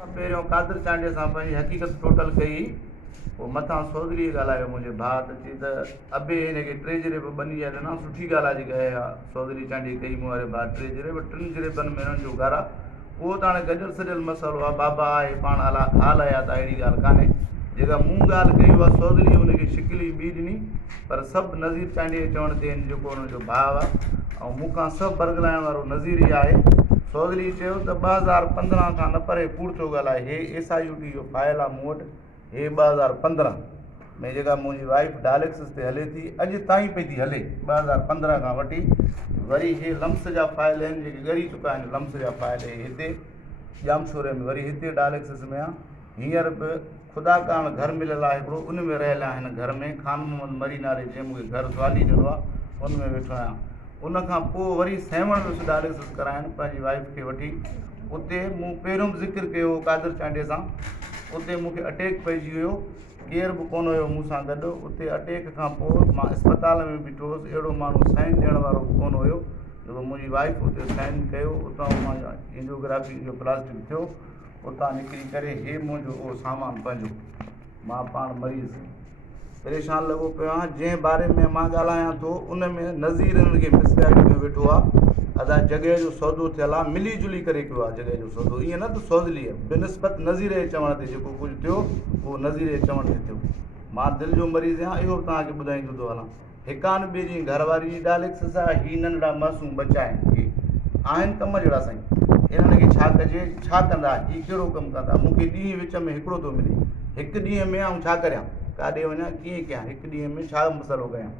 पहिरियों कादर चांडे सां पंहिंजी हक़ीक़त टोटल कई, पोइ मथां सोधरी ॻाल्हायो मुंहिंजे भाउ त चई त अबे हिनखे टे जरेब बनी आहे ॾिना, सुठी ॻाल्हि आहे जेका आहे सोधरी चांडी कई मूं वारे भाउ टे जरेब, टिनि जरेबनि में हिननि जो घर आहे। उहो त हाणे गॾियल सॼियल मसइलो आहे, बाबा आहे पाण हाल आया त अहिड़ी ॻाल्हि कान्हे। जेका मूं ॻाल्हि कई उहा सोधरी हुनखे शिकिली ॿी ॾिनी, पर सभु नज़ीर चांडीअ चवण ते जेको हुनजो भाउ आहे ऐं मूंखां सभु बरगलाइण वारो नज़ीर ई आहे। सोधरी चयो त 2015 खां न परे कूड़ थो ॻाल्हाए, हे SIUT जो फाइल आहे मूं वटि, हे 2015 में जेका मुंहिंजी वाइफ डायलिसिस ते हले थी, अॼु ताईं पई थी हले 2015 खां वठी। वरी हे लम्स जा फाइल आहिनि जेके ॻरी चुका आहिनि, लम्स जा फाइल हिते जामशोरे में, वरी हिते डायलिसिस में आहे। हींअर बि ख़ुदा कारण घर मिलियल आहे हिकिड़ो, उन में रहियल आहिनि घर में, खान मोहम्मद मरी नाले जंहिं मूंखे घर ज़वाली ॾिनो आहे, उन में वेठो आहियां। उनखां पोइ वरी सेवण में डायलिसिस कराइनि पंहिंजी वाइफ खे वठी। उते मूं पहिरियों बि ज़िक्र कयो कादर चांडे सां, उते मूंखे अटैक पइजी वियो, केर बि कोन हुयो मूंसां गॾु। उते अटैक खां पोइ मां अस्पताल में बीठो हुउसि, अहिड़ो माण्हू साइन ॾियण वारो बि कोन हुयो, जेको मुंहिंजी वाइफ उते साइन कयो। उतां मां एंजियोग्राफी जो प्लास्टिक थियो, उतां निकिरी करे हे मुंहिंजो उहो सामान पंहिंजो, मां पाण मरीज़ परेशान लॻो पियो आहियां। जंहिं बारे में मां ॻाल्हायां थो उन में नज़ीर हिननि खे मिसगाइड कयो वेठो आहे। अदा जॻह जो सौदो थियल आहे, मिली जुली करे कयो आहे जॻह जो सौदो, ईअं न त सौदली आहे, बिनिस्बत नज़ीर जे चवण ते जेको कुझु थियो उहो नज़ीर जे चवण ते थियो। मां दिलि जो मरीज़ आहियां, इहो तव्हांखे ॿुधाईंदो थो हलां। हिकान ॿिए जी घरवारी जी डायलिसिस आहे, हीअ नंढड़ा मासूम बच्चा आहिनि, इहे आहिनि कम जहिड़ा साईं, इन्हनि खे छा कजे, छा कंदा, हीअ कहिड़ो कमु कंदा। मूंखे ॾींहुं विच में हिकिड़ो थो मिले, हिकु ॾींहं में आउं छा करियां, काॾे वञा, कीअं कयां, हिकु ॾींहं में छा मसइलो कयां।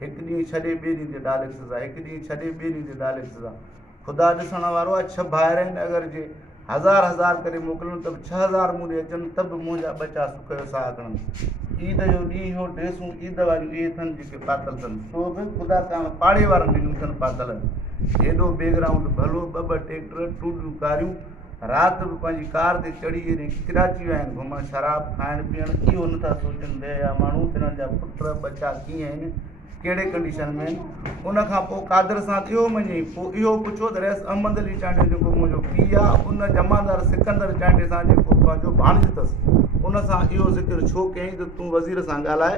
हिकु ॾींहुं छॾे ॿिए ॾींहं ते डायलिसिस आहे, हिकु ॾींहुं छॾे ॿिए ॾींहं ते डायलिसिस आहे। ख़ुदा ॾिसण वारो आहे, 6 भाइर आहिनि, अगरि जे हज़ार करे मोकिलनि त बि 6000 मूं ॾे अचनि त बि मुंहिंजा बचा सुख जो साह खणनि। ईद जो ॾींहुं हो ड्रेसूं ईद वारियूं इहे अथनि जेके पातल अथनि, सो बि ख़ुदा कारण पाड़े वारनि ॾिनियूं अथनि पातल। हेॾो बैकग्राउंड भलो, ॿ ट्रैक्टर, टूलियूं कारियूं, राति बि पंहिंजी कार ते चढ़ी किराची विया आहिनि घुमण, शराब खाइण पीअण। इहो नथा सोचनि दया माण्हू हिननि जा पुट बचा कीअं आहिनि, कहिड़े कंडीशन में आहिनि। उनखां पोइ कादर सां इहो मञई, पोइ इहो पुछो त रहियसि अहमद अली चांडे जेको मुंहिंजो पीउ आहे, उन जमादार सिकंदर चांडे सां जेको पंहिंजो भाणेज अथसि, उन सां इहो ज़िक्र छो कयईं त तूं वज़ीर सां ॻाल्हाए,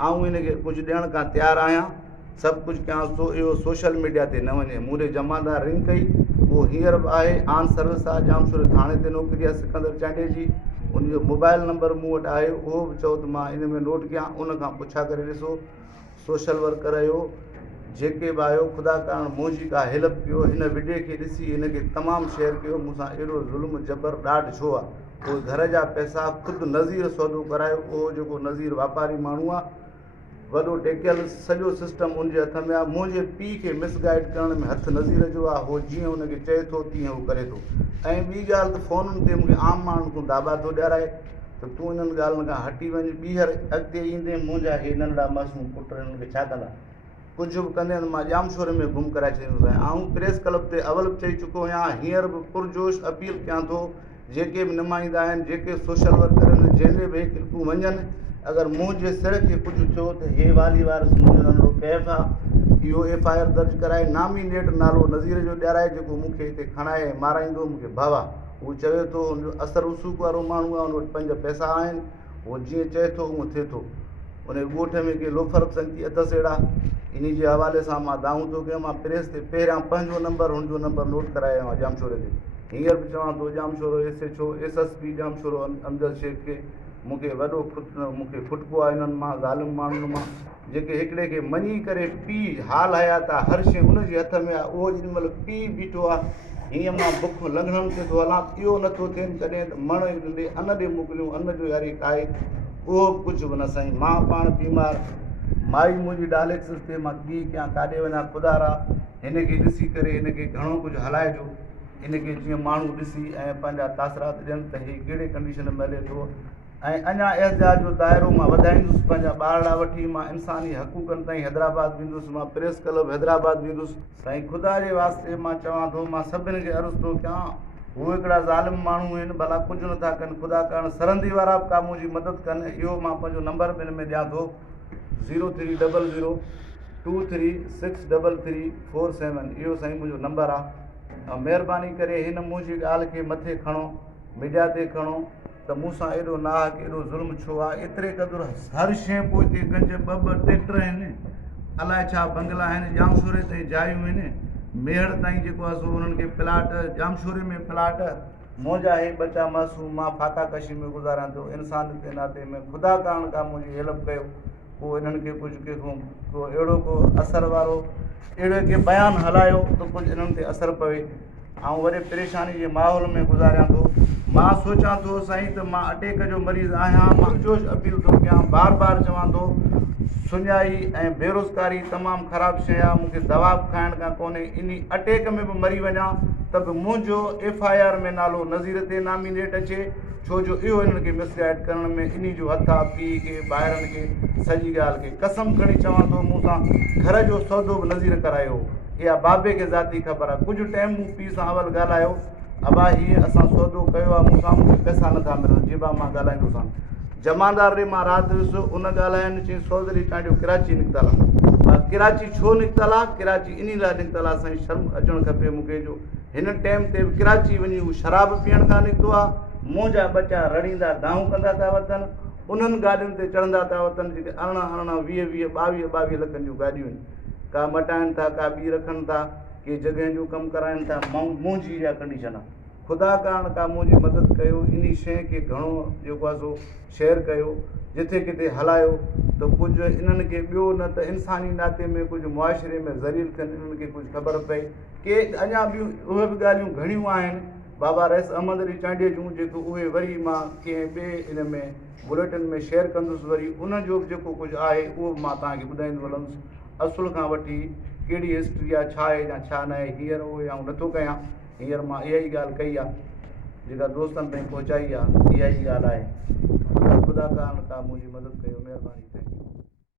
आऊं हिनखे कुझु ॾियण खां तयारु आहियां, सभु कुझु कयांसि थो। इहो सोशल मीडिया ते न वञे। मूं ॾे जमादार रिंग कई, उहो हींअर बि आहे आन सर्विस आहे, जामशोरे थाणे ते नौकिरी आहे सिकंदर चांडे जी। उनजो मोबाइल नंबर मूं वटि आहे, उहो बि चओ त मां इन में नोट कयां। उनखां पुछा करे ॾिसो सोशल वर्कर जो जेके बि आयो, ख़ुदा कारण मुंहिंजी का हेल्प कयो, हिन वीडियो खे ॾिसी हिनखे तमामु शेयर कयो। मूंसां अहिड़ो ज़ुल्म जबर ॾाढ छो आहे, उहे घर जा पैसा ख़ुदि नज़ीर सौदो करायो। उहो जेको नज़ीर वापारी माण्हू आहे, वॾो टेकियल, सॼो सिस्टम उनजे हथ में आहे। मुंहिंजे पीउ खे मिसगाइड करण में हथु नज़ीर जो आहे, उहो जीअं हुनखे चए थो तीअं उहो करे थो। ऐं ॿी ॻाल्हि त फ़ोनुनि ते मूंखे आम माण्हुनि खां दाबा थो ॾियाराए त तूं इन्हनि ॻाल्हियुनि खां हटी वञ, ॿीहर अॻिते ईंदे मुंहिंजा हे नंढड़ा मासूम पुट हिननि खे छा कंदा, कुझु बि कंदे त मां जामशोरे में गुम कराए छॾींदुसि। ऐं प्रेस क्लब ते अवल बि चई चुको आहियां, हींअर बि पुरजोश अपील कयां थो, जेके बि नुमाइंदा आहिनि, जेके सोशल वर्कर आहिनि, जंहिंजे बि हिकु वञनि, अगरि मुंहिंजे सिर खे कुझु थियो त हे वाली वारिस मुंहिंजो नंढो कैफ़ आहे, इहो FIR दर्ज कराए, नामीनेट नालो नज़ीर जो ॾियाराए, जेको मूंखे हिते खणाए माराईंदो। मूंखे भाउ आहे, उहो चवे थो, हुनजो असर उसूक वारो माण्हू आहे, हुन वटि 5 पैसा आहिनि, उहो जीअं चए थो उहो थिए थो। उन ॻोठ में के लोफर संती अथसि अहिड़ा, इन जे हवाले सां मां दाऊं थो कयां। मां प्रेस ते पहिरियां पंहिंजो नंबर, हुनजो नंबर नोट कराए आयो आहियां जामशोरे ते। हींअर बि चवां थो जामशोरो SHO SSP जामशोरो अमजद शेख खे, मूंखे वॾो मूंखे फुटको आहे इन्हनि मां ज़ालिम माण्हुनि मां, जेके हिकिड़े खे मञी करे पीउ हाल हयात आहे, हर शइ उनजे हथ में आहे। उहो जेॾीमहिल पीउ बीठो आहे, हीअं मां बुख लंघड़नि ते थो हलां, इहो नथो थियनि कॾहिं त मण ॾे अन ॾे मोकिलियूं, अन जो यारी आहे, उहो बि कुझु बि न साईं। मां पाण बीमार, माई मुंहिंजी डायलिसिस ते, मां कीअं कयां, काॾे वञा, ख़ुदारा हिनखे ॾिसी करे हिनखे घणो कुझु हलाइजो, इनखे जीअं माण्हू ॾिसी ऐं पंहिंजा तासरात ॾियनि त हे कहिड़े कंडीशन में हले थो। ऐं अञा एहतियात जो दाइरो मां वधाईंदुसि, पंहिंजा ॿारड़ा वठी मां इंसानी हक़ूक़नि ताईं हैदराबाद वेंदुसि, मां प्रेस क्लब हैदराबाद वेंदुसि। साईं ख़ुदा जे वास्ते मां चवां थो, मां सभिनी खे अर्ज़ु थो कयां, हू हिकिड़ा ज़ालिम माण्हू आहिनि, भला कुझु नथा कनि, ख़ुदा कारण सरहंदी वारा बि का मुंहिंजी मदद कनि। इहो मां पंहिंजो नंबर बि हिन में ॾियां थो, 0300236347, इहो साईं मुंहिंजो नंबर आहे। महिरबानी करे हिन मुंहिंजी ॻाल्हि खे मथे खणो मीडिया ते खणो त मूंसां एॾो नाहक एॾो ज़ुल्म छो आहे। एतिरे क़दुरु हर शइ पोइ हिते गंज ॿ ट्रैक्टर आहिनि, अलाए छा बंगला आहिनि, जामशोरे ताईं जायूं आहिनि, मेहर ताईं जेको आहे सो उन्हनि खे प्लाट, जामशोरे में प्लाट, मुंहिंजा हे बचा मासूम, मां फाका कशी में गुज़ारियां थो, इंसान जे नाते में ख़ुदा कारण का मुंहिंजी हेल्प कयो। पोइ इन्हनि खे कुझु कंहिंखां को अहिड़ो को असर वारो अहिड़े के बयानु हलायो त कुझु इन्हनि ते असरु पवे। ऐं वरी परेशानी जे माहौल में गुज़ारियां थो। मां सोचां थो साईं त मां अटैक जो मरीज़ आहियां, मां जोश अपील थो कयां, बार बार चवां थो, सुञाई ऐं बेरोज़गारी तमामु ख़राबु शइ आहे, मूंखे दवा खाइण खां कोन्हे, इन अटैक में बि मरी वञा त बि मुंहिंजो FIR में नालो नज़ीर ते नामिनेट अचे, छो जो इहो इन्हनि खे मिसगाइड करण में इन जो हथु आहे, पीउ खे, ॿाहिरनि खे, सॼी ॻाल्हि खे कसम खणी चवां थो, मूंसां घर जो सौदो बि नज़ीर करायो। इहा बाबे खे ज़ाती ख़बर आहे। कुझु टाइम मूं पीउ सां अवल ॻाल्हायो, अबा हीअं असां सौदो कयो आहे, मूंसां मूंखे पैसा नथा मिलनि, जी मां ॻाल्हाईंदोसां। जमादार रे मां राति वियुसि, उन ॻाल्हाइनि चई चौधरी तव्हांजो कराची निकितल आहे। कराची छो निकितल आहे? कराची इन लाइ निकितल आहे साईं, शर्म अचणु खपे मूंखे जो हिन टाइम ते बि कराची वञी हू शराब पीअण खां निकितो आहे। मुंहिंजा बचा रड़ींदा दाहूं कंदा था वठनि, उन्हनि गाॾियुनि ते चढ़ंदा था वठनि जेके 18 20 22 लखनि जूं गाॾियूं आहिनि, का मटाइनि था, का ॿी रखनि था, के जॻहियुनि जो कमु कराइनि था। मुंहिंजी इहा कंडीशन आहे। ख़ुदा कारण का मुंहिंजी मदद कयो, इन शइ खे घणो जेको आहे सो शेयर कयो, जिथे किथे हलायो त कुझु इन्हनि खे ॿियो न त इंसानी नाते में कुझु मुआशिरे में ज़लील थियनि, इन्हनि खे कुझु ख़बर पए। के अञा ॿियूं उहे बि ॻाल्हियूं घणियूं आहिनि, बाबा रईस अहमद अली चांडीअ जूं, जेको उहे वरी मां कंहिं ॿिए इन में बुलेटिन में शेयर कंदुसि, वरी उनजो बि जेको कुझु आहे उहो मां तव्हांखे ॿुधाईंदो हलंदुसि, असुल खां वठी कहिड़ी हिस्ट्री आहे, छा आहे या छा न आहे। हींअर उहे आउं नथो कयां, हींअर मां इहा ई ॻाल्हि कई आहे, जेका दोस्तनि ताईं पहुचाई आहे, इहा ई ॻाल्हि आहे। ख़ुदा कारण का मुंहिंजी मदद कयो, महिरबानी। Thank you.